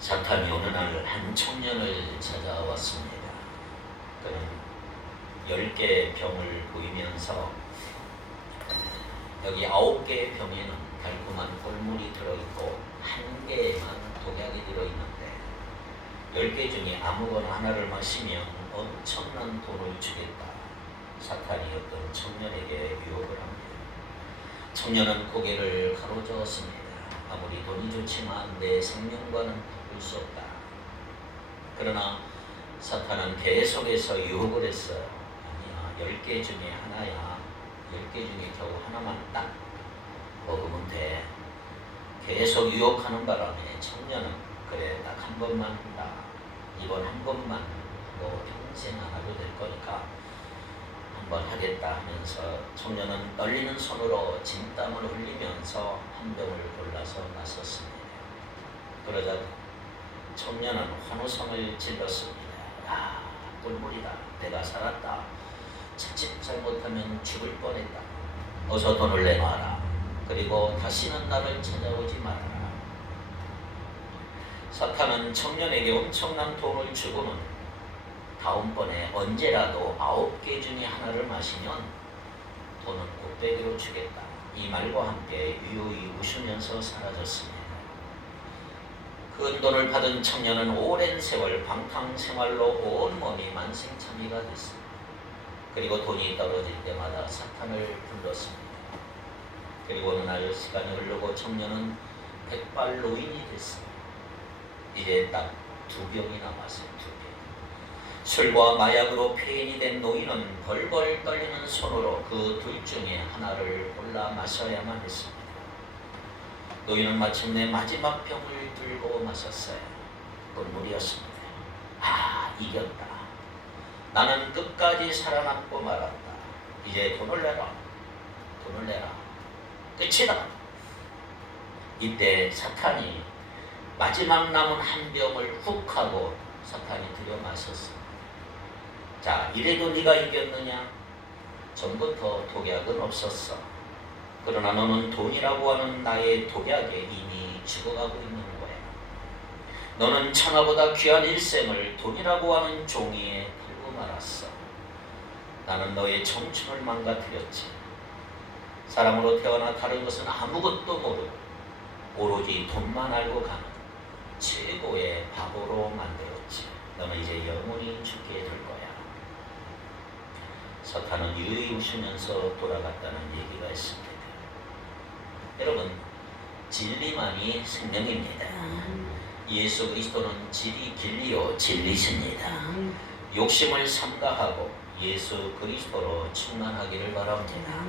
사탄이 어느 날 한 청년을 찾아왔습니다. 그는 10개의 병을 보이면서 여기 9개의 병에는 달콤한 꿀물이 들어있고 1개에만 독약이 들어있는데 10개 중에 아무거나 하나를 마시면 엄청난 돈을 주겠다. 사탄이 어떤 청년에게 유혹을 합니다. 청년은 고개를 가로저었습니다. 아무리 돈이 좋지만 내 생명과는 바꿀 수 없다. 그러나 사탄은 계속해서 유혹을 했어요. 아니야, 10개 중에 하나야. 10개 중에 겨우 하나만 딱 먹으면 돼. 계속 유혹하는 바람에 청년은 그래, 딱 한 번만 한다. 이번 한 번만 뭐 평생 안 하고 될 거니까 한번 하겠다 하면서 청년은 떨리는 손으로 진땀을 흘리면서 한 병을 골라서 마셨습니다. 그러자 청년은 환호성을 질렀습니다. 야, 꿀물이다. 내가 살았다. 자칫 잘못하면 죽을 뻔했다. 어서 돈을 내놔라. 그리고 다시는 나를 찾아오지 말아라. 사탄은 청년에게 엄청난 돈을 주고는 다음번에 언제라도 9개 중에 하나를 마시면 돈은 곱빼기로 주겠다. 이 말과 함께 유유히 웃으면서 사라졌습니다. 그 돈을 받은 청년은 오랜 세월 방탕생활로 온몸이 만생참이가 됐습니다. 그리고 돈이 떨어질 때마다 사탄을 불렀습니다. 그리고 어느 날 시간이 흐르고 청년은 백발 노인이 됐습니다. 이제 딱 2병이 남았어요. 2병. 술과 마약으로 폐인이 된 노인은 벌벌 떨리는 손으로 그 둘 중에 하나를 골라 마셔야만 했습니다. 노인은 마침내 마지막 병을 들고 마셨어요. 꿀물이었습니다. 아, 이겼다. 나는 끝까지 살아남고 말았다. 이제 돈을 내라. 돈을 내라. 끝이다. 이때 사탄이 마지막 남은 한 병을 훅 하고 사탄이 들여 마셨습니다. 자, 이래도 네가 이겼느냐? 전부터 독약은 없었어. 그러나 너는 돈이라고 하는 나의 독약에 이미 죽어가고 있는 거야. 너는 천하보다 귀한 일생을 돈이라고 하는 종이에 풀고 말았어. 나는 너의 청춘을 망가뜨렸지. 사람으로 태어나 다른 것은 아무것도 모르고 오로지 돈만 알고 가는 최고의 바보로 만들었지. 너는 이제 영원히 죽게 될 거야. 사탄은 유유히 웃으면서 돌아갔다는 얘기가 있습니다. 여러분, 진리만이 생명입니다. 예수 그리스도는 진리요 진리십니다. 욕심을 삼가하고 예수 그리스도로 충만하기를 바랍니다.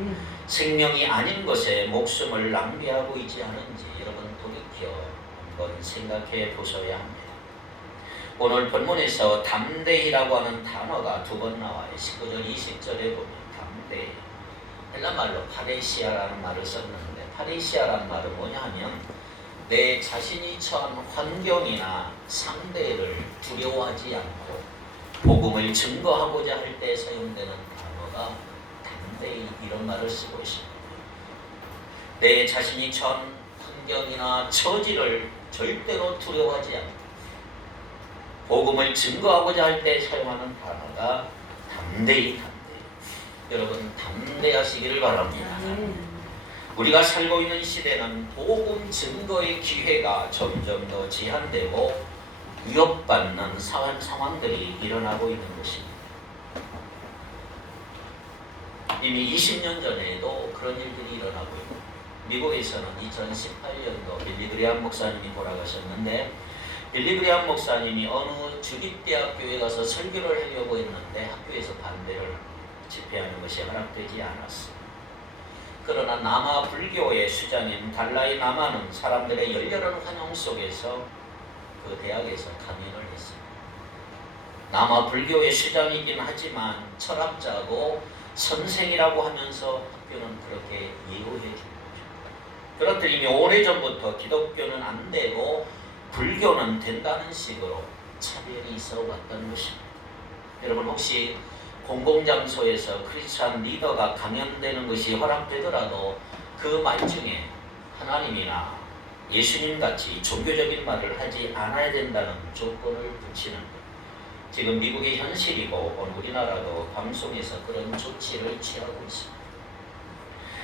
생명이 아닌 것에 목숨을 낭비하고 있지 않은지 여러분 돌이켜 한번 생각해 보셔야 합니다. 오늘 본문에서 담대히라고 하는 단어가 2번 나와요. 19절 20절에 보면 담대히, 헬라 말로 파레시아라는 말을 썼는데, 파레시아라는 말은 뭐냐 하면 내 자신이 처한 환경이나 상대를 두려워하지 않고 복음을 증거하고자 할 때 사용되는 단어가 담대히, 이런 말을 쓰고 있습니다. 내 자신이 처한 환경이나 처지를 절대로 두려워하지 않고 복음을 증거하고자 할 때 사용하는 단어가 담대히. 여러분, 담대하시기를 바랍니다. 우리가 살고 있는 시대는 복음 증거의 기회가 점점 더 제한되고 위협받는 상황들이 일어나고 있는 것입니다. 이미 20년 전에도 그런 일들이 일어나고 있고, 미국에서는 2018년도 빌리 그레함 목사님이 돌아가셨는데, 빌리 그레함 목사님이 어느 주립대학교에 가서 설교를 하려고 했는데 학교에서 반대를 합니다. 집회하는 것이 허락되지 않았습니다. 그러나 남아 불교의 수장인 달라이 라마는 사람들의 열렬한 환영 속에서 그 대학에서 강연을 했습니다. 남아 불교의 수장이긴 하지만 철학자고 선생이라고 하면서 학교는 그렇게 예우해 준 거죠. 그렇듯 이미 오래전부터 기독교는 안 되고 불교는 된다는 식으로 차별이 있어 왔던 것입니다. 여러분, 혹시 공공장소에서 크리스찬 리더가 강연되는 것이 허락되더라도 그 말 중에 하나님이나 예수님같이 종교적인 말을 하지 않아야 된다는 조건을 붙이는 것. 지금 미국의 현실이고 우리나라도 방송에서 그런 조치를 취하고 있습니다.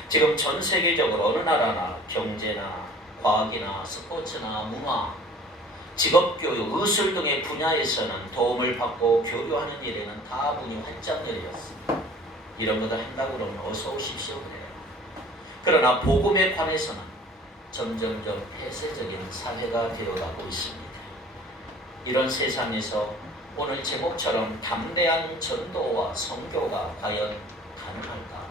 지금 전 세계적으로 어느 나라나 경제나 과학이나 스포츠나 문화, 직업교육, 의술 등의 분야에서는 도움을 받고 교류하는 일에는 다 문이 활짝 열렸습니다. 이런 것을 한다고 그러면 어서 오십시오 그래요. 그러나 복음에 관해서는 점점점 폐쇄적인 사회가 되어가고 있습니다. 이런 세상에서 오늘 제목처럼 담대한 전도와 선교가 과연 가능할까?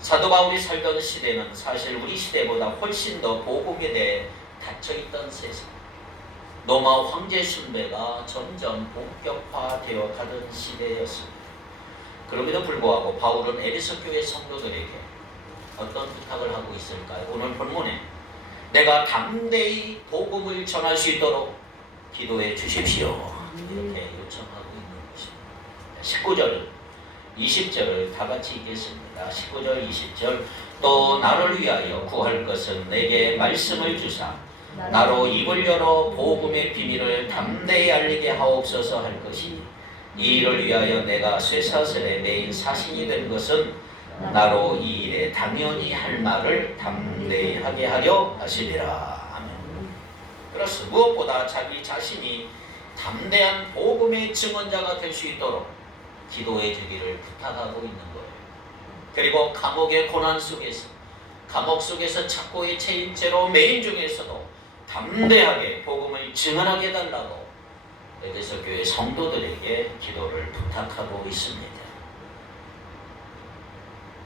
사도 바울이 살던 시대는 사실 우리 시대보다 훨씬 더 복음에 대해 닫혀있던 세상. 로마 황제 숭배가 점점 본격화되어 가던 시대였습니다. 그럼에도 불구하고 바울은 에베소 교회 성도들에게 어떤 부탁을 하고 있을까요? 오늘 본문에 내가 담대히 복음을 전할 수 있도록 기도해 주십시오. 이렇게 요청하고 있는 것입니다. 19절, 20절을 다 같이 읽겠습니다. 19절, 20절 또 나를 위하여 구할 것은 내게 말씀을 주사 나로 입을 열어 복음의 비밀을 담대히 알리게 하옵소서 할 것이니 이 일을 위하여 내가 쇠사슬에 매인 사신이 된 것은 나로 이 일에 당연히 할 말을 담대히 하게 하려 하시리라. 아멘. 그렇습니다. 무엇보다 자기 자신이 담대한 복음의 증언자가 될 수 있도록 기도해 주기를 부탁하고 있는 거예요. 그리고 감옥의 고난 속에서, 감옥 속에서 착고의 체인죄로 매인 중에서도 담대하게 복음을 증언하게 해달라고 에베소 교회 성도들에게 기도를 부탁하고 있습니다.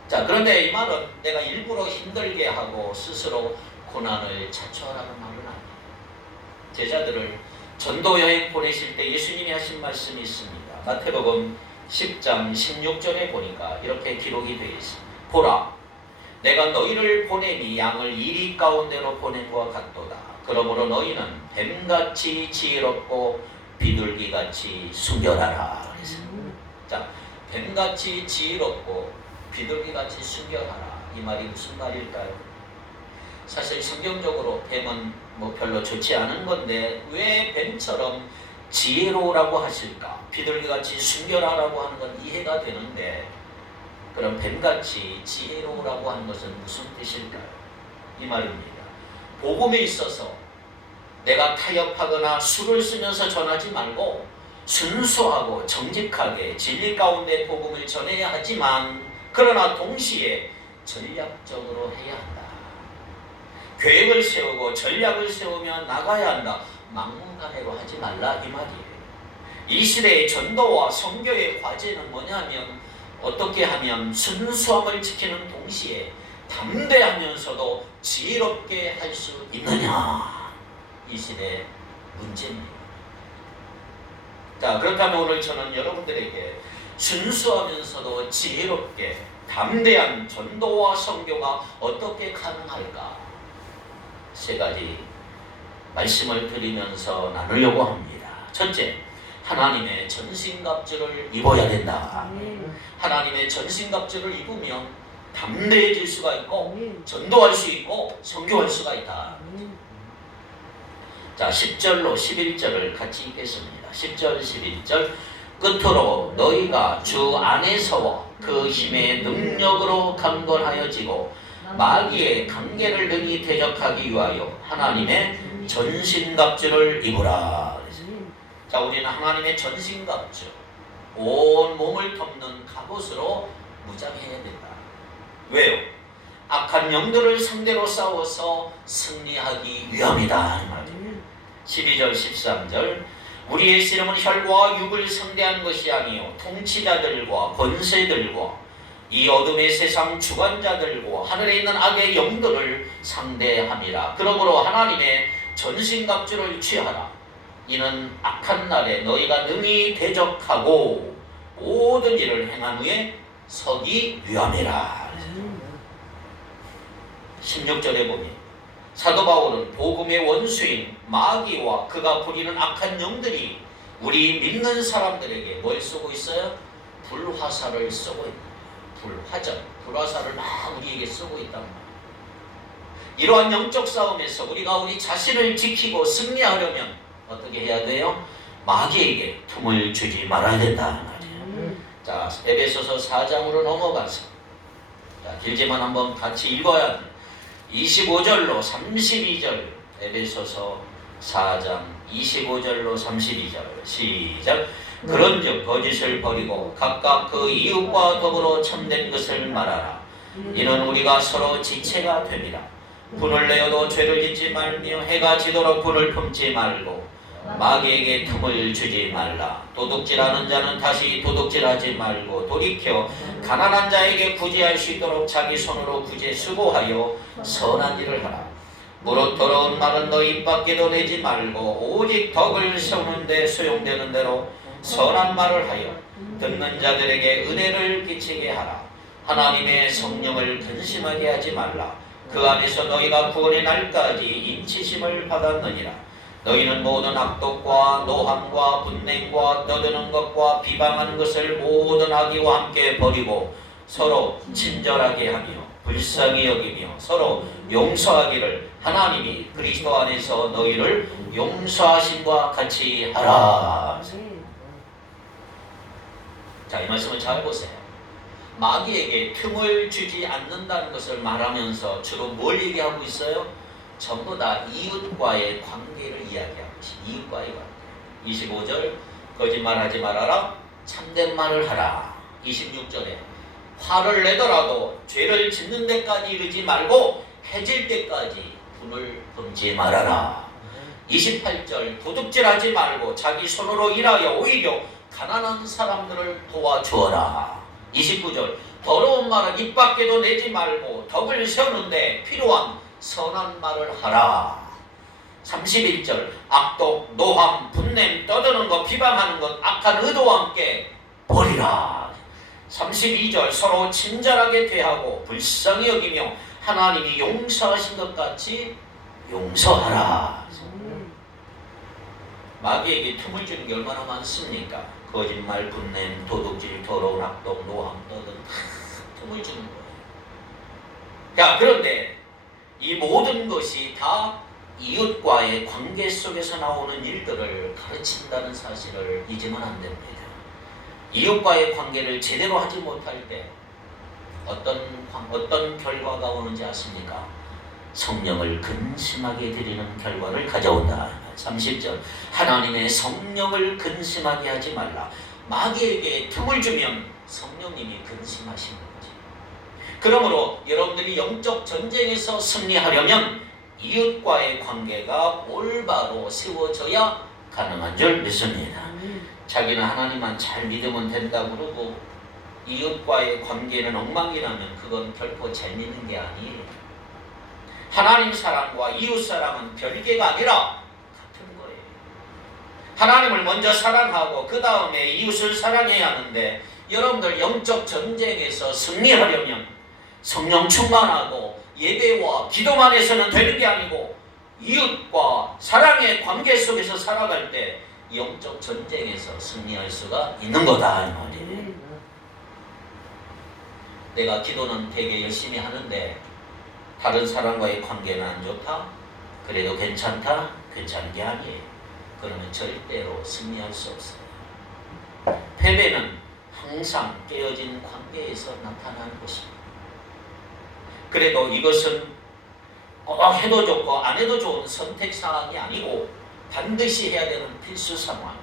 자, 그런데 이 말은 내가 일부러 힘들게 하고 스스로 고난을 자초하라는 말은 아닙니다. 제자들을 전도 여행 보내실 때 예수님이 하신 말씀이 있습니다. 마태복음 10장 16절에 보니까 이렇게 기록이 되어 있습니다. 보라, 내가 너희를 보내니 양을 이리 가운데로 보낸 것과 같도다. 그러므로 너희는 뱀같이 지혜롭고 비둘기같이 순결하라. 자, 뱀같이 지혜롭고 비둘기같이 순결하라. 이 말이 무슨 말일까요? 사실 성경적으로 뱀은 별로 좋지 않은 건데 왜 뱀처럼 지혜로우라고 하실까? 비둘기같이 순결하라고 하는 건 이해가 되는데 그럼 뱀같이 지혜로우라고 하는 것은 무슨 뜻일까요? 이 말입니다. 복음에 있어서 내가 타협하거나 수를 쓰면서 전하지 말고 순수하고 정직하게 진리 가운데 복음을 전해야 하지만 그러나 동시에 전략적으로 해야 한다. 계획을 세우고 전략을 세우며 나가야 한다. 막무가내로 하지 말라 이 말이에요. 이 시대의 전도와 선교의 과제는 뭐냐면 어떻게 하면 순수함을 지키는 동시에 담대하면서도 지혜롭게 할 수 있느냐. 이 시대의 문제입니다. 자, 그렇다면 오늘 저는 여러분들에게 순수하면서도 지혜롭게 담대한 전도와 선교가 어떻게 가능할까? 세 가지 말씀을 드리면서 나누려고 합니다. 첫째, 하나님의 전신갑주를 입어야 된다. 하나님의 전신갑주를 입으면 담대해질 수가 있고 전도할 수 있고 선교할 수가 있다. 자, 10절로 11절을 같이 읽겠습니다. 10절, 11절 끝으로 너희가 주 안에서와 그 힘의 능력으로 강건하여지고 마귀의 관계를 능히 대적하기 위하여 하나님의 전신갑주를 입으라. 자, 우리는 하나님의 전신갑주, 온 몸을 덮는 갑옷으로 무장해야 된다. 왜요? 악한 영들을 상대로 싸워서 승리하기 위함이다. 12절 13절 우리의 씨름은 혈과 육을 상대하는 것이 아니요 통치자들과 권세들과 이 어둠의 세상 주관자들과 하늘에 있는 악의 영들을 상대함이라. 그러므로 하나님의 전신갑주를 취하라. 이는 악한 날에 너희가 능히 대적하고 모든 일을 행한 후에 서기 위함이라. 16절에 보면 사도 바울은 복음의 원수인 마귀와 그가 부리는 악한 영들이 우리 믿는 사람들에게 뭘 쏘고 있어요? 불화살을 쏘고 있다. 불화전, 불화살을 막 우리에게 쏘고 있단 말이에요. 이러한 영적 싸움에서 우리가 우리 자신을 지키고 승리하려면 어떻게 해야 돼요? 마귀에게 틈을 주지 말아야 된다 말이에요. 자, 에베소서 4장으로 넘어가서, 자, 길지만 한번 같이 읽어야 돼. 25절로 32절, 에베소서 4장 25절로 32절 시작. 그런즉 거짓을 버리고 각각 그 이웃과 더불어 참된 것을 말하라. 이는 우리가 서로 지체가 됩니다. 분을 내어도 죄를 짓지 말며 해가 지도록 분을 품지 말고 마귀에게 틈을 주지 말라. 도둑질하는 자는 다시 도둑질하지 말고 돌이켜 가난한 자에게 구제할 수 있도록 자기 손으로 구제 수고하여 선한 일을 하라. 무릇 더러운 말은 너 입 밖에도 내지 말고 오직 덕을 세우는 데 소용되는 대로 선한 말을 하여 듣는 자들에게 은혜를 끼치게 하라. 하나님의 성령을 근심하게 하지 말라. 그 안에서 너희가 구원의 날까지 인치심을 받았느니라. 너희는 모든 악독과 노함과 분냉과 떠드는 것과 비방하는 것을 모든 악의와 함께 버리고 서로 친절하게 하며 불쌍히 여기며 서로 용서하기를 하나님이 그리스도 안에서 너희를 용서하심과 같이 하라. 자, 이 말씀을 잘 보세요. 마귀에게 틈을 주지 않는다는 것을 말하면서 주로 뭘 얘기하고 있어요? 전부 다 이웃과의 관계를 이야기하고 있어요. 이웃과의 관계. 25절 거짓말하지 말아라. 참된 말을 하라. 26절에 화를 내더라도 죄를 짓는 데까지 이르지 말고 해질 때까지 분을 품지 말아라. 28절 도둑질하지 말고 자기 손으로 일하여 오히려 가난한 사람들을 도와주어라. 29절 더러운 말은 입 밖에도 내지 말고 덕을 세우는데 필요한 선한 말을 하라. 31절 악독, 노함, 분냄, 떠드는 것, 비방하는 것, 악한 의도와 함께 버리라. 32절 서로 친절하게 대하고 불쌍히 여기며 하나님이 용서하신 것 같이 용서하라. 마귀에게 틈을 주는 게 얼마나 많습니까? 거짓말, 분냄, 도둑질, 더러운 악독, 노함, 떠든 틈을 주는 거예요. 자, 그런데 이 모든 것이 다 이웃과의 관계 속에서 나오는 일들을 가르친다는 사실을 잊으면 안 됩니다. 이웃과의 관계를 제대로 하지 못할 때 어떤 결과가 오는지 아십니까? 성령을 근심하게 드리는 결과를 가져온다. 30절 하나님의 성령을 근심하게 하지 말라. 마귀에게 틈을 주면 성령님이 근심하시는 거지. 그러므로 여러분들이 영적 전쟁에서 승리하려면 이웃과의 관계가 올바로 세워져야 가능한 줄 믿습니다. 자기는 하나님만 잘 믿으면 된다고 그러고 이웃과의 관계는 엉망이라면 그건 결코 재밌는 게 아니에요. 하나님 사랑과 이웃 사랑은 별개가 아니라 같은 거예요. 하나님을 먼저 사랑하고 그 다음에 이웃을 사랑해야 하는데 여러분들 영적 전쟁에서 승리하려면 성령 충만하고 예배와 기도만 해서는 되는 게 아니고 이웃과 사랑의 관계 속에서 살아갈 때 영적 전쟁에서 승리할 수가 있는 거다 이 말이에요. 내가 기도는 되게 열심히 하는데 다른 사람과의 관계는 안 좋다? 그래도 괜찮다? 괜찮은 게 아니에요. 그러면 절대로 승리할 수 없어요. 패배는 항상 깨어진 관계에서 나타나는 것입니다. 그래도 이것은 해도 좋고 안 해도 좋은 선택사항이 아니고 반드시 해야 되는 필수 상황이에요.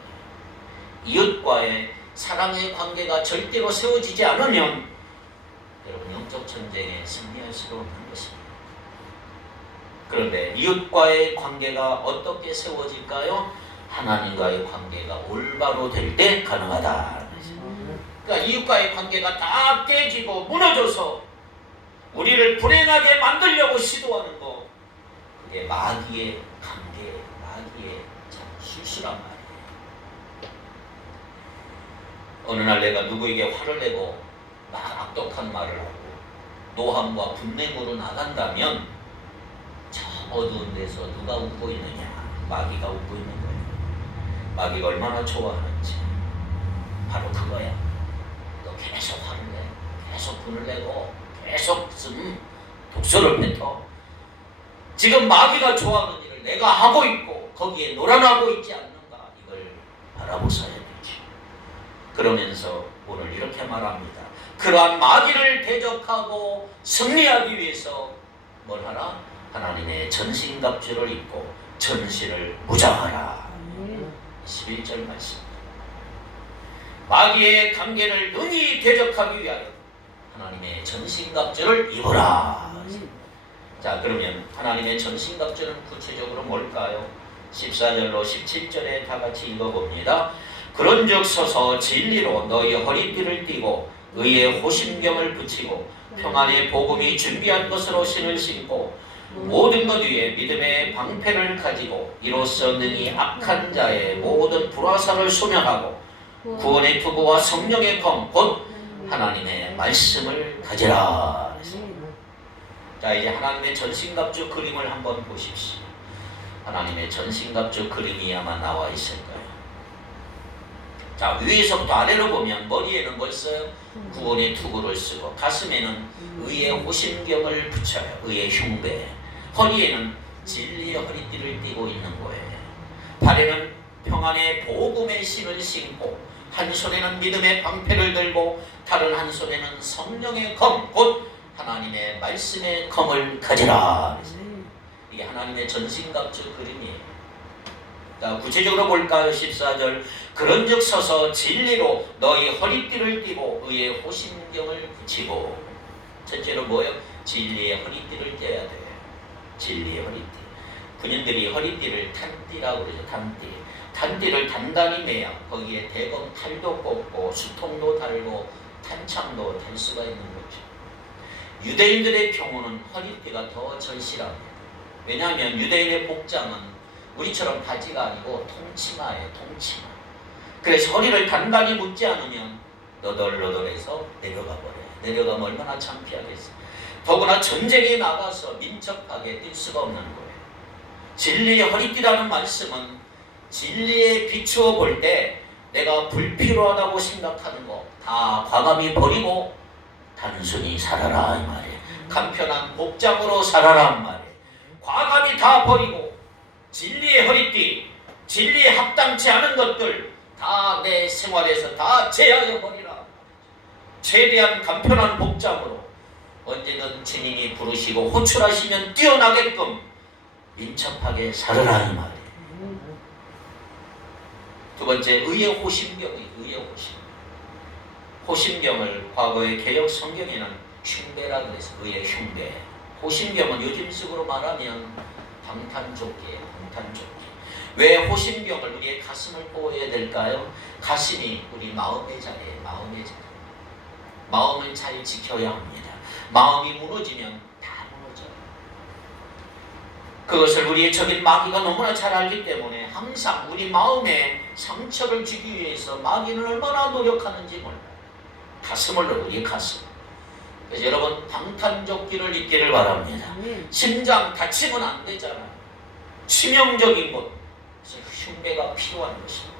이웃과의 사랑의 관계가 절대로 세워지지 않으면 여러분 영적 전쟁에 승리할 수가 없는 것입니다. 그런데 이웃과의 관계가 어떻게 세워질까요? 하나님과의 관계가 올바로 될 때 가능하다. 그러니까 이웃과의 관계가 다 깨지고 무너져서 우리를 불행하게 만들려고 시도하는 거, 그게 마귀의 관계, 마귀의 참 실수란 말이에요. 어느 날 내가 누구에게 화를 내고 막 악독한 말을 하고 노함과 분냄으로 나간다면 저 어두운 데서 누가 웃고 있느냐? 마귀가 웃고 있는 거예요. 마귀가 얼마나 좋아하는지 바로 그거야. 너 계속 화를 내, 계속 분을 내고 계속 독소를 뱉어. 지금 마귀가 좋아하는 일을 내가 하고 있고 거기에 놀아나고 있지 않는가, 이걸 알아보셔야 되죠. 그러면서 오늘 이렇게 말합니다. 그러한 마귀를 대적하고 승리하기 위해서 뭘 하라? 하나님의 전신갑주를 입고 전신을 무장하라. 11절 말씀. 마귀의 관계를 능히 대적하기 위하여 하나님의 전신갑주를 입으라. 자, 그러면 하나님의 전신갑주는 구체적으로 뭘까요? 14절로 17절에 다 같이 읽어봅니다. 그런즉 서서 진리로 너희 허리띠를 띠고 의의 호심경을 붙이고 평안의 복음이 준비한 것으로 신을 신고 모든 것 위에 믿음의 방패를 가지고 이로써 능히 악한 자의 모든 불화살을 소멸하고 구원의 투구와 성령의 검 곧 하나님의 말씀을 가지라. 자, 이제 하나님의 전신갑주 그림을 한번 보십시오. 하나님의 전신갑주 그림이 아마 나와 있을 거예요. 자, 위에서부터 아래로 보면 머리에는 뭘 써요? 구원의 투구를 쓰고, 가슴에는 의의 호심경을 붙여요. 의의 흉배. 허리에는 진리의 허리띠를 띠고 있는 거예요. 발에는 평안의 복음의 신을 신고, 한 손에는 믿음의 방패를 들고 다른 한 손에는 성령의 검 곧 하나님의 말씀의 검을 가지라. 이게 하나님의 전신갑주 그림이에요. 자, 구체적으로 볼까요? 14절. 그런즉 서서 진리로 너희 허리띠를 띠고 의의 호심경을 붙이고. 첫째로 뭐예요? 진리의 허리띠를 떼야 돼요. 진리의 허리띠. 군인들이 허리띠를 탄띠라고 그러죠. 탄띠. 탄띠를 단단히 매야 거기에 대검 탈도 꽂고 수통도 달고 탄창도 달 수가 있는 거죠. 유대인들의 경우는 허리띠가 더 절실합니다. 왜냐하면 유대인의 복장은 우리처럼 바지가 아니고 통치마예요. 통치마. 그래서 허리를 단단히 묶지 않으면 너덜너덜해서 내려가 버려요. 내려가면 얼마나 창피하겠어요. 더구나 전쟁에 나가서 민첩하게 뛸 수가 없는 거예요. 진리의 허리띠라는 말씀은 진리에 비추어 볼 때 내가 불필요하다고 생각하는 거 다 과감히 버리고 단순히 살아라 이 말이에요. 간편한 복장으로 살아라 이 말이에요. 과감히 다 버리고 진리의 허리띠, 진리에 합당치 않은 것들 다 내 생활에서 다 제하여 버리라. 최대한 간편한 복장으로 언제든 주님이 부르시고 호출하시면 뛰어나게끔 민첩하게 살아라 이 말이에요. 두 번째, 의의 호심경이 의의 호심. 호심경을 과거의 개혁 성경에는 흉배라 그래서 의의 흉배. 호심경은 요즘식으로 말하면 방탄조끼예요. 방탄조끼. 왜 호심경을 우리의 가슴을 보호해야 될까요? 가슴이 우리 마음의 자리예요. 마음의 자리. 마음을 잘 지켜야 합니다. 마음이 무너지면 다 무너져요. 그것을 우리의 적인 마귀가 너무나 잘 알기 때문에 항상 우리 마음에 상처를 주기 위해서 마귀는 얼마나 노력하는지 몰라요. 가슴을 우리 가슴. 그래서 여러분 방탄조끼를 입기를 바랍니다. 심장 다치면 안 되잖아요. 치명적인 것. 그래서 흉배가 필요한 것입니다.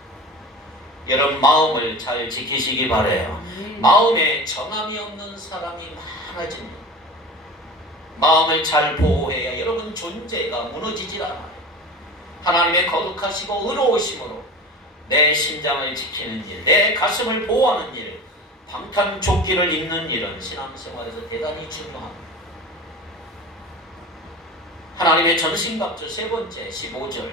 여러분 마음을 잘 지키시기 바라요. 마음에 정함이 없는 사람이 많아집니다. 마음을 잘 보호해야 여러분 존재가 무너지질 않아요. 하나님의 거룩하시고 의로우심으로 내 심장을 지키는 일, 내 가슴을 보호하는 일, 방탄조끼를 입는 일은 신앙생활에서 대단히 중요합니다. 하나님의 전신갑주 세 번째 15절.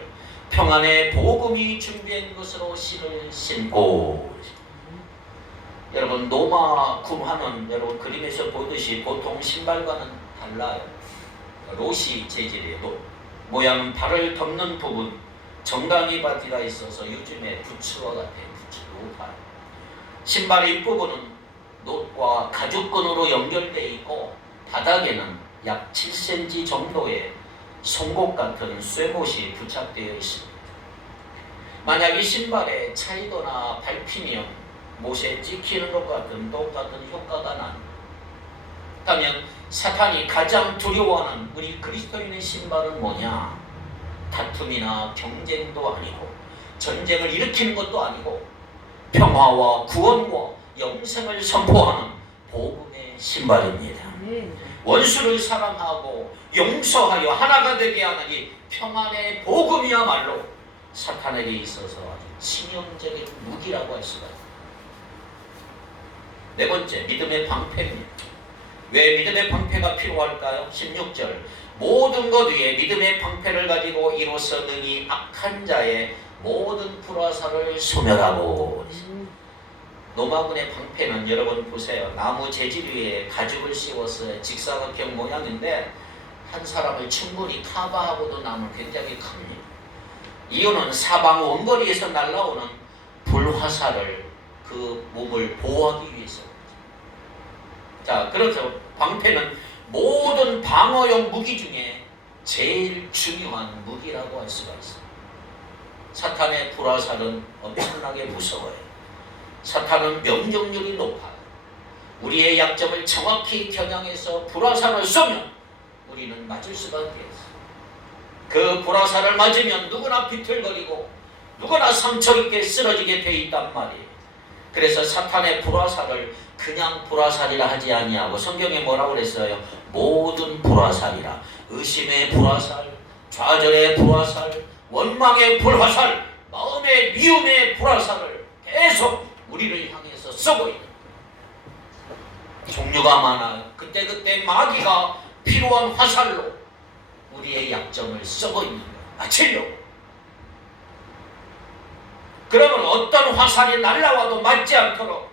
평안의 복음이 준비한 것으로 신을 신고. 여러분 노마 쿰하는 여러분 그림에서 보듯이 보통 신발과는 달라요. 롯이 재질이에요. 모양은 발을 덮는 부분 정강이 바디가 있어서 요즘에 부츠와 같아요. 부츠, 노발. 신발의 윗부분은 놋과 가죽끈으로 연결되어 있고 바닥에는 약 7cm 정도의 송곳 같은 쇠못이 부착되어 있습니다. 만약 이 신발에 차이거나 밟히면 못에 찍히는 것 같은 똑같은 효과가 난다면 사탄이 가장 두려워하는 우리 그리스도인의 신발은 뭐냐? 다툼이나 경쟁도 아니고 전쟁을 일으키는 것도 아니고 평화와 구원과 영생을 선포하는 복음의 신발입니다. 원수를 사랑하고 용서하여 하나가 되게 하는 이 평안의 복음이야말로 사탄에게 있어서 아주 치명적인 무기라고 할 수가 있습니다. 네 번째, 믿음의 방패입니다. 왜 믿음의 방패가 필요할까요? 16절, 모든 것 위에 믿음의 방패를 가지고 이로써 능히 악한 자의 모든 불화살을 소멸하고. 노마군의 방패는 여러분 보세요. 나무 재질 위에 가죽을 씌워서 직사각형 모양인데 한 사람을 충분히 커버하고도 남은 굉장히 큽니다. 이유는 사방 원거리에서 날아오는 불화살을 그 몸을 보호하기 위해서. 자, 그렇죠. 방패는 모든 방어용 무기 중에 제일 중요한 무기라고 할 수가 있습니다. 사탄의 불화살은 엄청나게 무서워요. 사탄은 명중률이 높아요. 우리의 약점을 정확히 겨냥해서 불화살을 쏘면 우리는 맞을 수밖에 없어요. 그 불화살을 맞으면 누구나 비틀거리고 누구나 상처 있게 쓰러지게 돼 있단 말이에요. 그래서 사탄의 불화살을 그냥 불화살이라 하지 아니하고 성경에 뭐라고 그랬어요? 모든 불화살이라. 의심의 불화살, 좌절의 불화살, 원망의 불화살, 마음의 미움의 불화살을 계속 우리를 향해서 쏘고 있는 종류가 많아요. 그때그때 마귀가 필요한 화살로 우리의 약점을 쏘고 있는 거예요. 맞추려고. 그러면 어떤 화살이 날라와도 맞지 않도록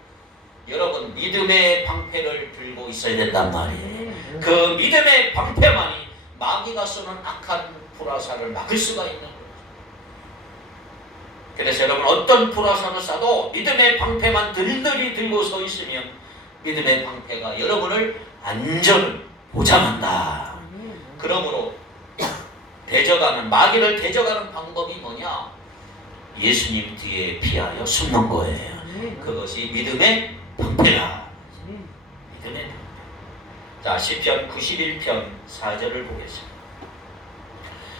여러분 믿음의 방패를 들고 있어야 된단 말이에요. 그 믿음의 방패만이 마귀가 쏘는 악한 불화살을 막을 수가 있는 거예요. 그래서 여러분 어떤 불화살을 쏴도 믿음의 방패만 들들이 들고 서 있으면 믿음의 방패가 여러분을 안전을 보장한다. 그러므로 마귀를 대적하는 방법이 뭐냐? 예수님 뒤에 피하여 숨는 거예요. 그것이 믿음의 방패다. 믿음의 방패. 자, 시편 91편 4절을 보겠습니다.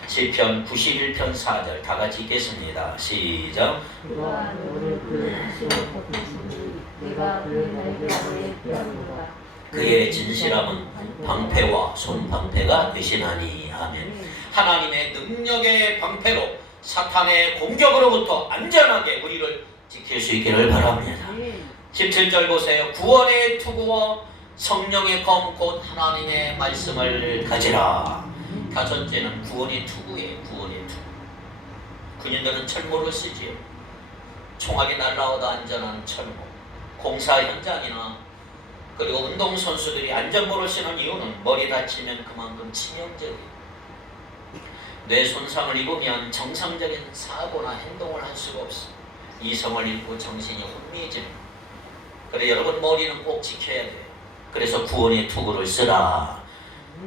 시편 91편 4절 다 같이 읽겠습니다. 시작. 그가 너를 그 하시고 덮으시니 내가 그 날개를 피하노라. 그의 진실함은 방패와 손방패가 되시나니. 아멘. 하나님의 능력의 방패로 사탄의 공격으로부터 안전하게 우리를 지킬 수 있기를 바랍니다. 17절 보세요. 구원의 투구와 성령의 검 곧 하나님의 말씀을 가지라. 다섯째는 구원의 투구예요. 구원의 투구. 군인들은 철모를 쓰지요. 총알이 날라와도 안전한 철모. 공사 현장이나 그리고 운동선수들이 안전모를 쓰는 이유는 머리 다치면 그만큼 치명적이에요. 뇌 손상을 입으면 정상적인 사고나 행동을 할 수가 없어요. 이성을 잃고 정신이 혼미해집니다. 그래 여러분 머리는 꼭 지켜야 돼요. 그래서 구원의 투구를 쓰라.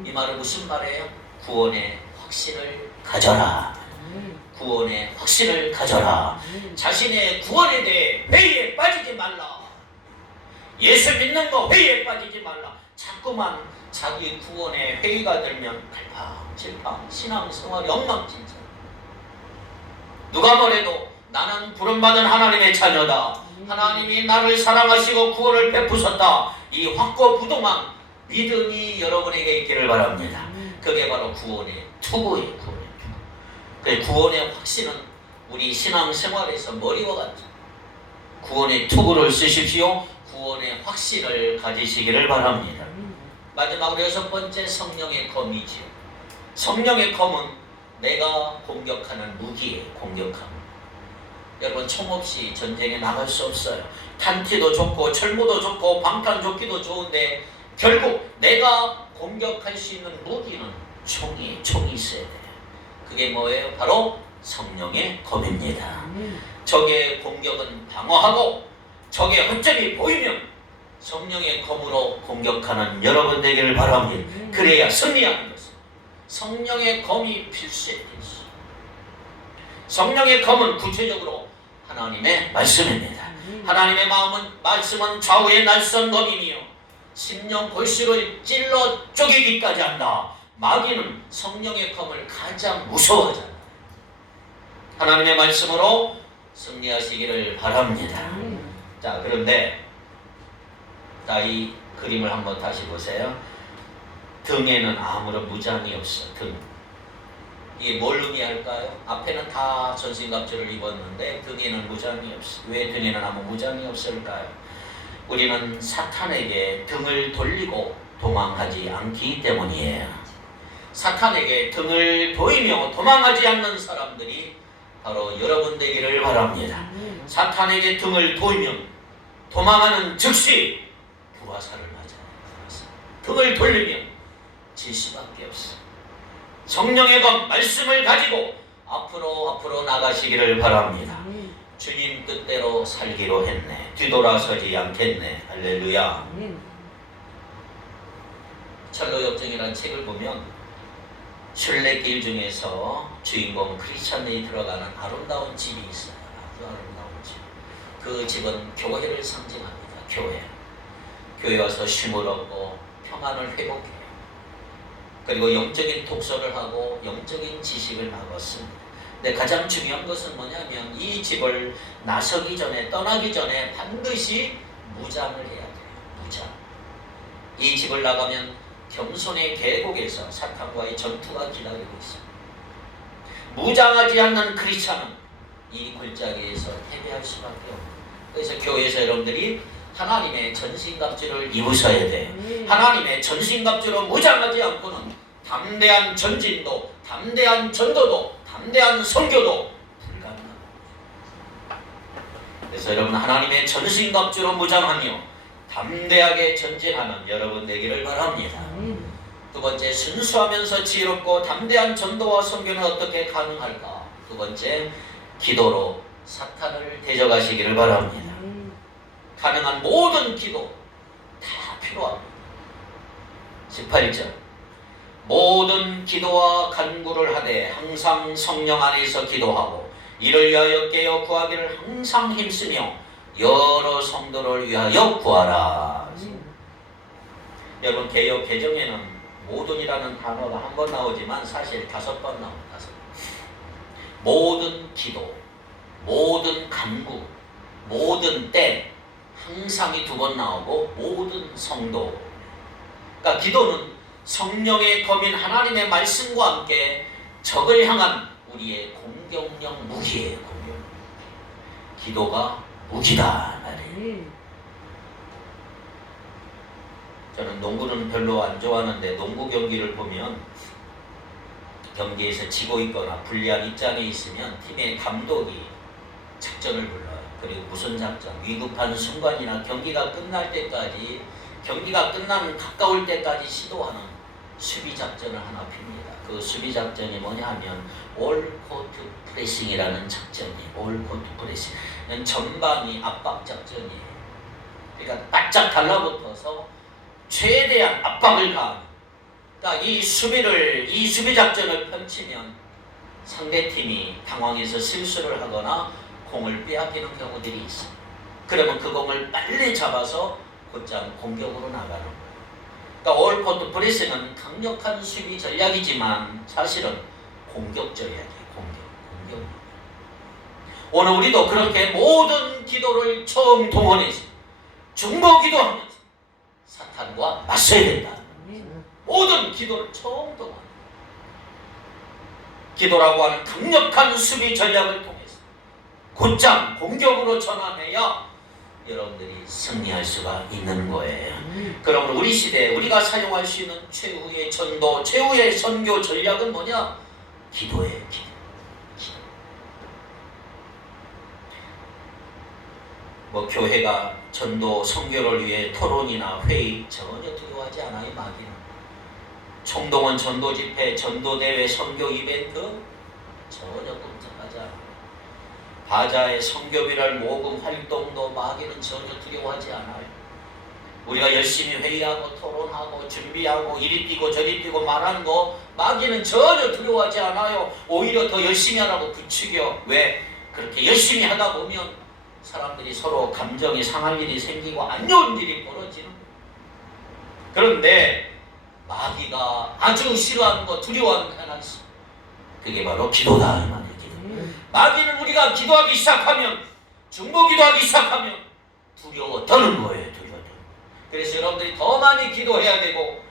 이 말은 무슨 말이에요? 구원의 확신을 가져라. 구원의 확신을 가져라. 자신의 구원에 대해 회의에 빠지지 말라. 예수 믿는 거 회의에 빠지지 말라. 자꾸만 자기 구원에 회의가 들면 갈팡질팡 신앙생활이 엉망진창. 누가 뭐래도 나는 부름받은 하나님의 자녀다. 하나님이 나를 사랑하시고 구원을 베푸셨다. 이 확고부동한 믿음이 여러분에게 있기를 바랍니다. 그게 바로 구원의 투구예요. 구원의 투구. 그 구원의 확신은 우리 신앙생활에서 머리와 같죠. 구원의 투구를 쓰십시오. 구원의 확신을 가지시기를 바랍니다. 마지막으로 여섯 번째, 성령의 검이지요. 성령의 검은 내가 공격하는 무기예요. 공격하는. 여러분 총 없이 전쟁에 나갈 수 없어요. 탄티도 좋고 철모도 좋고 방탄조끼도 좋은데 결국 내가 공격할 수 있는 무기는 총이 있어야 돼요. 그게 뭐예요? 바로 성령의 검입니다. 적의 공격은 방어하고 적의 허점이 보이면 성령의 검으로 공격하는 여러분 되기를 바랍니다. 그래야 승리하는 것입니다. 성령의 검이 필수예요. 필수. 성령의 검은 구체적으로 하나님의 말씀입니다. 하나님의 말씀은 좌우의 날선 검이며 심령 골수를 찔러 쪼개기까지 한다. 마귀는 성령의 검을 가장 무서워하잖아요. 하나님의 말씀으로 승리하시기를 바랍니다. 자, 그런데 이 그림을 한번 다시 보세요. 등에는 아무런 무장이 없어. 등. 이게 뭘 의미할까요? 앞에는 다 전신갑주를 입었는데 등에는 무장이 없어. 왜 등에는 아무 무장이 없을까요? 우리는 사탄에게 등을 돌리고 도망하지 않기 때문이에요. 사탄에게 등을 보이며 도망하지 않는 사람들이 바로 여러분 되기를 바랍니다. 사탄에게 등을 보이면 도망하는 즉시 불화살을 맞아요. 등을 돌리면 질 수밖에 없어. 성령의 검 말씀을 가지고 앞으로 나가시기를 바랍니다. 주님 뜻대로 살기로 했네. 뒤돌아서지 않겠네. 할렐루야. 철로 역정이라는 책을 보면 순례길 중에서 주인공 크리스찬이 들어가는 아름다운 집이 있어요. 아주 아름다운 집. 그 집은 교회를 상징합니다. 교회 와서 쉼을 얻고 평안을 회복해요. 그리고 영적인 독서를 하고 영적인 지식을 나눴습니다. 근데 가장 중요한 것은 뭐냐면 이 집을 나서기 전에, 떠나기 전에 반드시 무장을 해야 돼요. 무장. 이 집을 나가면 겸손의 계곡에서 사탄과의 전투가 기다리고 있습니다. 무장하지 않는 크리스찬은 이 골짜기에서 패배할 수밖에 없습니다. 그래서 교회에서 여러분들이 하나님의 전신갑주를 입으셔야 돼요. 하나님의 전신갑주로 무장하지 않고는 담대한 전진도, 담대한 전도도, 담대한 선교도 불가능합니다. 그래서 여러분 하나님의 전신갑주로 무장하며 담대하게 전진하는 여러분 되기를 바랍니다. 두 번째, 순수하면서 지혜롭고 담대한 전도와 선교는 어떻게 가능할까? 두 번째, 기도로 사탄을 대적하시기를 바랍니다. 가능한 모든 기도 다 필요합니다. 18절 모든 기도와 간구를 하되 항상 성령 안에서 기도하고 이를 위하여 깨어 구하기를 항상 힘쓰며 여러 성도를 위하여 구하라. 여러분 개역 개정에는 모든이라는 단어가 한 번 나오지만 사실 5번 나옵니다. 모든 기도, 모든 간구, 모든 때 항상이 2번 나오고 모든 성도. 그러니까 기도는 성령의 검인 하나님의 말씀과 함께 적을 향한 우리의 공격력 무기예요. 공격. 기도가 무기다 말이에요. 저는 농구는 별로 안 좋아하는데 농구 경기를 보면 경기에서 지고 있거나 불리한 입장에 있으면 팀의 감독이 작전을 불러요. 그리고 무슨 작전? 위급한 순간이나 경기가 끝날 때까지, 경기가 끝나는 가까울 때까지 시도하는 수비 작전을 하나 핍니다. 그 수비 작전이 뭐냐 하면 올 코트 프레싱이라는 작전이에요. 올 코트 프레싱. 전방이 압박 작전이에요. 그러니까 바짝 달라붙어서 최대한 압박을 가하는. 그러니까 이 수비 작전을 펼치면 상대팀이 당황해서 실수를 하거나 공을 빼앗기는 경우들이 있습니다. 그러면 그 공을 빨리 잡아서 곧장 공격으로 나가는 거예요. 그러니까 올 코트 프레스는 강력한 수비 전략이지만 사실은 공격 전략이에요. 공격. 오늘 우리도 그렇게 모든 기도를 처음 동원해서 중보 기도하면서 사탄과 맞서야 된다. 모든 기도를 처음 동원. 기도라고 하는 강력한 수비 전략을 통해서 곧장 공격으로 전환해야 여러분들이 승리할 수가 있는 거예요. 그러면 우리 시대에 우리가 사용할 수 있는 최후의 전도, 최후의 선교 전략은 뭐냐? 기도예요. 기도. 뭐 교회가 전도, 선교를 위해 토론이나 회의 전혀 두려워하지 않아요. 마귀는. 총동원 전도 집회, 전도 대회, 선교 이벤트 전혀 끔찍하지 않아요. 바자의 선교비랄 모금 활동도 마귀는 전혀 두려워하지 않아요. 우리가 열심히 회의하고 토론하고 준비하고 이리 뛰고 저리 뛰고 말하는 거 마귀는 전혀 두려워하지 않아요. 오히려 더 열심히 하라고 부추겨. 왜? 그렇게 열심히 하다 보면 사람들이 서로 감정이 상할 일이 생기고 안 좋은 일이 벌어지는 거예요. 그런데 마귀가 아주 싫어하는 거, 두려워하는 거 하나 있어. 그게 바로 기도다 이 말이에요. 기도. 마귀는 우리가 기도하기 시작하면, 중보 기도하기 시작하면 두려워 떠는 거예요. 두려워. 그래서 여러분들이 더 많이 기도해야 되고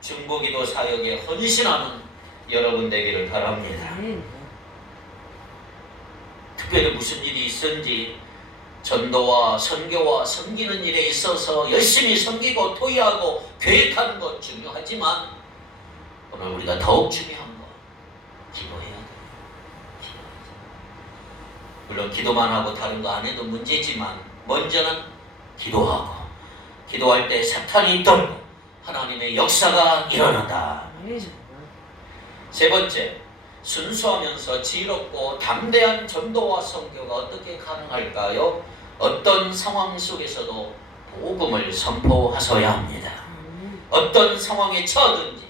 중보기도 사역에 헌신하는 여러분 되기를 바랍니다. 특별히 무슨 일이 있은지 전도와 선교와 섬기는 일에 있어서 열심히 섬기고 토의하고 계획하는 것 중요하지만 오늘 우리가 더욱 중요한 거 기도해야 돼요. 물론 기도만 하고 다른 거 안 해도 문제지만 먼저는 기도하고 기도할 때 사탄이 떨고 하나님의 역사가 일어난다. 세 번째, 순수하면서 지혜롭고 담대한 전도와 선교가 어떻게 가능할까요? 어떤 상황 속에서도 복음을 선포하셔야 합니다. 어떤 상황에 처하든지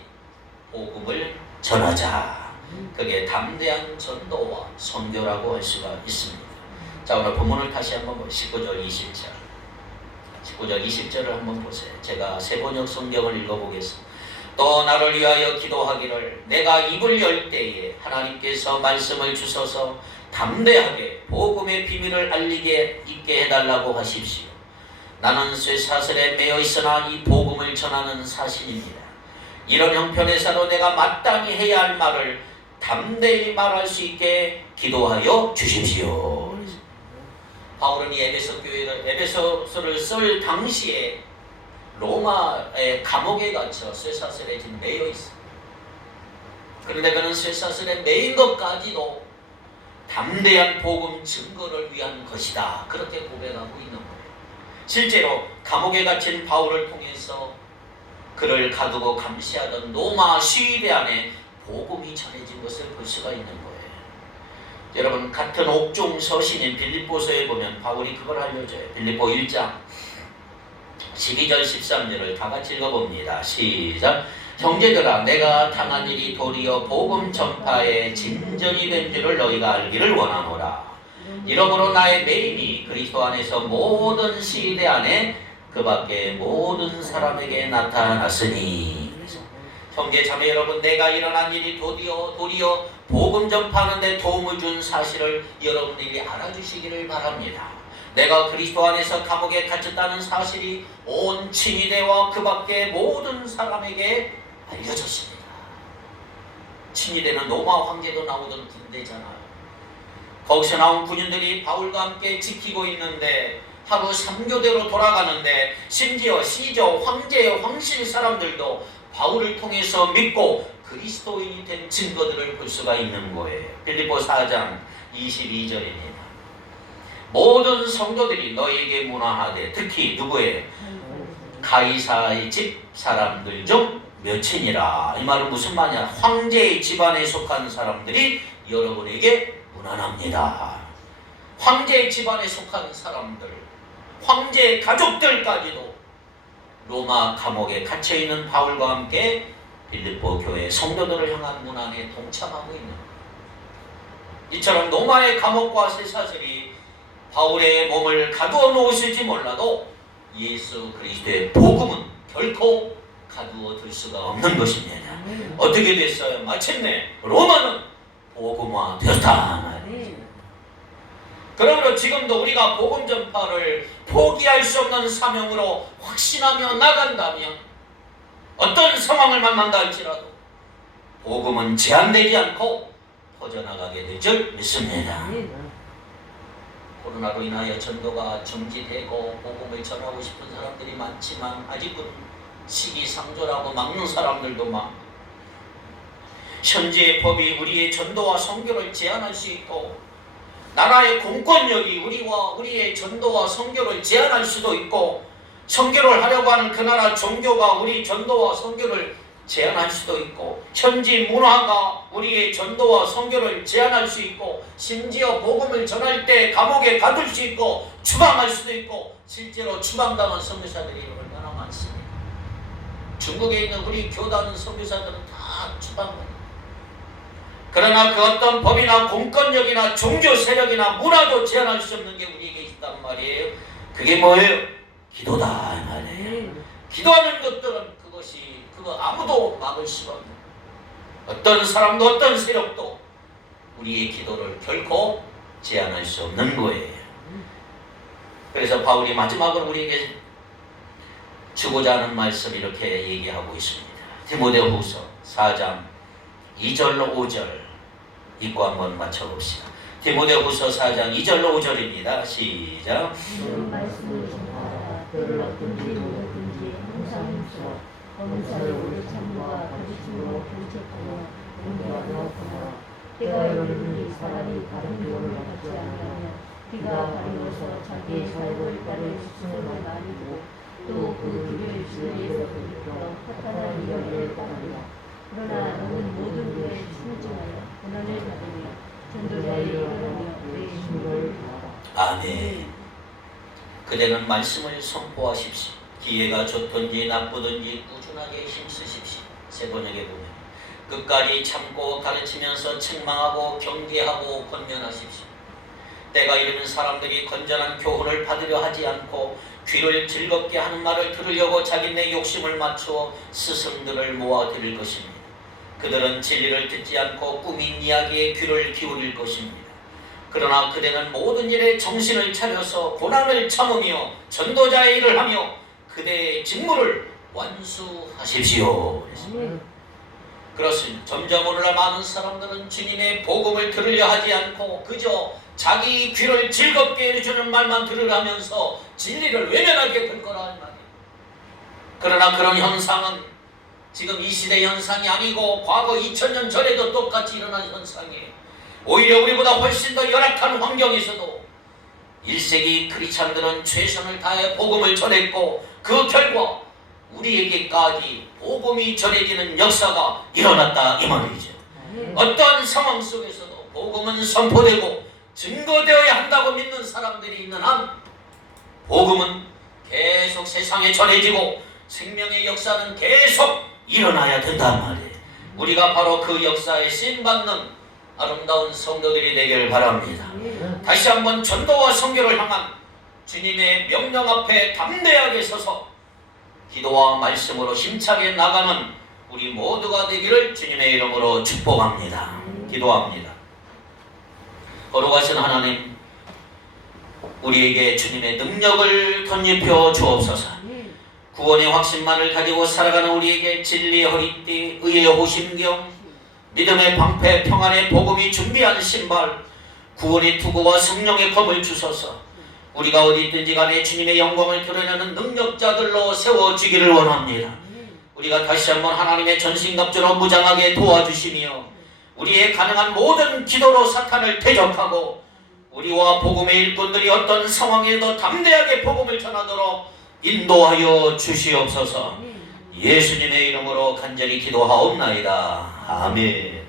복음을 전하자. 그게 담대한 전도와 선교라고 할 수가 있습니다. 자, 오늘 본문을 다시 한번 보시죠. 19절 20절 19절 20절을 한번 보세요. 제가 세번역 성경을 읽어보겠습니다. 또 나를 위하여 기도하기를 내가 입을 열 때에 하나님께서 말씀을 주셔서 담대하게 복음의 비밀을 알리게 있게 해달라고 하십시오. 나는 쇠사슬에 매여 있으나 이 복음을 전하는 사신입니다. 이런 형편에서도 내가 마땅히 해야 할 말을 담대히 말할 수 있게 기도하여 주십시오. 바울은 이 에베소서를 쓸 당시에 로마의 감옥에 갇혀 쇠사슬에 지금 매여 있어. 그런데 그는 쇠사슬에 매인 것까지도 담대한 복음 증거를 위한 것이다. 그렇게 고백하고 있는 거예요. 실제로 감옥에 갇힌 바울을 통해서 그를 가두고 감시하던 로마 시위대 안에 복음이 전해진 것을 볼 수가 있는 거예요. 여러분, 같은 옥중 서신인 빌립보서에 보면 바울이 그걸 알려줘요. 빌립보 1장 12절 13절을 다 같이 읽어봅니다. 시작. 형제들아, 내가 당한 일이 도리어 복음 전파의 진전이 된 줄을 너희가 알기를 원하노라. 이러므로 나의 매임이 그리스도 안에서 모든 시대 안에 그 밖에 모든 사람에게 나타났으니. 형제 자매 여러분, 내가 일어난 일이 도리어 복음 전파하는 데 도움을 준 사실을 여러분들이 알아주시기를 바랍니다. 내가 그리스도 안에서 감옥에 갇혔다는 사실이 온 친위대와 그 밖의 모든 사람에게 알려졌습니다. 친위대는 로마 황제도 나오던 군대잖아요. 거기서 나온 군인들이 바울과 함께 지키고 있는데 하루 3교대로 돌아가는데 심지어 시저, 황제, 황실 사람들도 바울을 통해서 믿고 그리스도인이 된 증거들을 볼 수가 있는 거예요. 빌립보 4장 22절입니다. 모든 성도들이 너희에게 문안하되 특히 누구예요? 가이사의 집 사람들 중 몇이니라. 이 말은 무슨 말이냐? 황제의 집안에 속한 사람들이 여러분에게 문안합니다. 황제의 집안에 속한 사람들, 황제의 가족들까지도 로마 감옥에 갇혀있는 바울과 함께 빌립보 교회 성도들을 향한 문안에 동참하고 있는 거예요. 이처럼 로마의 감옥과 쇠사슬이 바울의 몸을 가두어 놓으실지 몰라도 예수 그리스도의 복음은 결코 가두어 둘 수가 없는 것입니다. 어떻게 됐어요? 마침내 로마는 복음화 되었다. 그러므로 지금도 우리가 복음 전파를 포기할 수 없는 사명으로 확신하며 나간다면 어떤 상황을 만난다 할지라도 복음은 제한되지 않고 퍼져나가게 될 줄 믿습니다. 코로나로 인하여 전도가 정지되고 복음을 전하고 싶은 사람들이 많지만 아직은 시기상조라고 막는 사람들도 많고, 현재의 법이 우리의 전도와 선교를 제한할 수 있고 나라의 공권력이 우리의 전도와 선교를 제한할 수도 있고 선교를 하려고 하는 그 나라 종교가 우리 전도와 선교를 제한할 수도 있고 현지 문화가 우리의 전도와 선교를 제한할 수 있고 심지어 복음을 전할 때 감옥에 가둘 수 있고 추방할 수도 있고 실제로 추방당한 선교사들이 얼마나 많습니다. 중국에 있는 우리 교단 선교사들은 다 추방합니다. 그러나 그 어떤 법이나 공권력이나 종교 세력이나 문화도 제한할 수 없는 게 우리에게 있단 말이에요. 그게 뭐예요? 기도다 이 말이에요. 기도하는 것들은 그거 아무도 막을 수가 없는, 어떤 사람도 어떤 세력도 우리의 기도를 결코 제한할 수 없는 거예요. 그래서 바울이 마지막으로 우리에게 주고자 하는 말씀 이렇게 얘기하고 있습니다. 디모데후서 4장 2절로 5절 읽고 한번 맞춰봅시다. 디모데후서 4장 2절로 5절입니다. 시작. 그 말씀을 전하라. 때를 어떤지 뭐든지 항상 힘써 범사를 오래 참과 거짓으로 경책하며 공개하며 보라. 때가 이르니 사람이 다른 교훈을 받지 아니하며 비가 가리워서 자기의 사역을 따를 스승을 나뉘고 또 그 길을 진리에서 돌이켜 허탄한 이야기를 따르라. 그러나 너는 모든 교회에 순종하여 고난을 받으며 전도자의 일을 하며 그의 신고를 다하라. 아멘. 그대는 말씀을 선포하십시오. 기회가 좋든지 나쁘든지 꾸준하게 힘쓰십시오. 세 번역에 보면 끝까지 참고 가르치면서 책망하고 경계하고 권면하십시오. 때가 이르는 사람들이 건전한 교훈을 받으려 하지 않고 귀를 즐겁게 하는 말을 들으려고 자기네 욕심을 맞추어 스승들을 모아들일 것입니다. 그들은 진리를 듣지 않고 꾸민 이야기에 귀를 기울일 것입니다. 그러나 그대는 모든 일에 정신을 차려서 고난을 참으며 전도자의 일을 하며 그대의 직무를 완수하십시오. 그렇습니다. 점점 오늘날 많은 사람들은 주님의 복음을 들으려 하지 않고 그저 자기 귀를 즐겁게 해주는 말만 들으라면서 진리를 외면하게 될 거라 말이에요. 그러나 그런 현상은 지금 이 시대 현상이 아니고 과거 2000년 전에도 똑같이 일어난 현상이에요. 오히려 우리보다 훨씬 더 열악한 환경에서도 1세기 크리스찬들은 최선을 다해 복음을 전했고 그 결과 우리에게까지 복음이 전해지는 역사가 일어났다 이 말이죠. 어떠한 상황 속에서도 복음은 선포되고 증거되어야 한다고 믿는 사람들이 있는 한 복음은 계속 세상에 전해지고 생명의 역사는 계속 일어나야 된단 말이에요. 우리가 바로 그 역사에 쓰임받는 아름다운 성도들이 되길 바랍니다. 다시 한번 전도와 선교를 향한 주님의 명령 앞에 담대하게 서서 기도와 말씀으로 힘차게 나가는 우리 모두가 되기를 주님의 이름으로 축복합니다. 기도합니다. 거룩하신 하나님, 우리에게 주님의 능력을 덧입혀 주옵소서. 구원의 확신만을 가지고 살아가는 우리에게 진리의 허리띠, 의의 호심경, 믿음의 방패, 평안의 복음이 준비한 신발, 구원의 투구와 성령의 검을 주소서. 우리가 어디 있든지 간에 주님의 영광을 드러내는 능력자들로 세워지기를 원합니다. 우리가 다시 한번 하나님의 전신갑주로 무장하게 도와주시며 우리의 가능한 모든 기도로 사탄을 대적하고 우리와 복음의 일꾼들이 어떤 상황에도 담대하게 복음을 전하도록 인도하여 주시옵소서. 예수님의 이름으로 간절히 기도하옵나이다. 아멘.